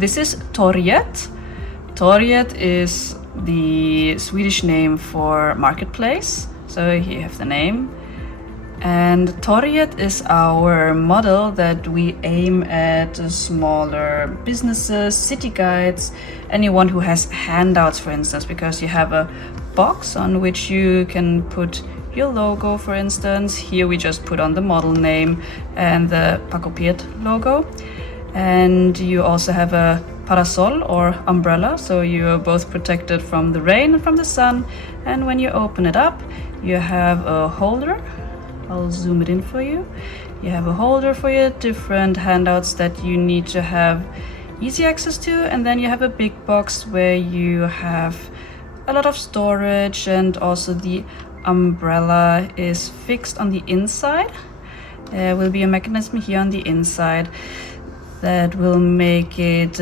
this is TORGET. TORGET is the Swedish name for marketplace. So here you have the name. And TORGET is our model that we aim at smaller businesses, city guides, anyone who has handouts, for instance, because you have a box on which you can put your logo, for instance. Here we just put on the model name and the Packoped logo. And you also have a parasol or umbrella, so you're both protected from the rain and from the sun. And when you open it up, you have a holder. I'll zoom it in for you. You have a holder for your different handouts that you need to have easy access to, and then you have a big box where you have a lot of storage, and also the umbrella is fixed on the inside. There will be a mechanism here on the inside that will make it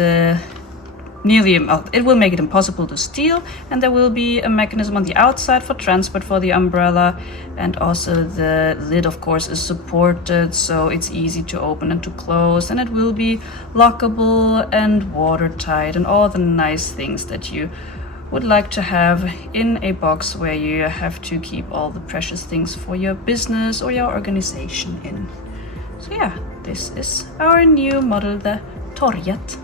it will make it impossible to steal, and there will be a mechanism on the outside for transport for the umbrella, and also the lid, of course, is supported, so it's easy to open and to close, and it will be lockable and watertight and all the nice things that you would like to have in a box where you have to keep all the precious things for your business or your organization in. So yeah, this is our new model, the TORGET.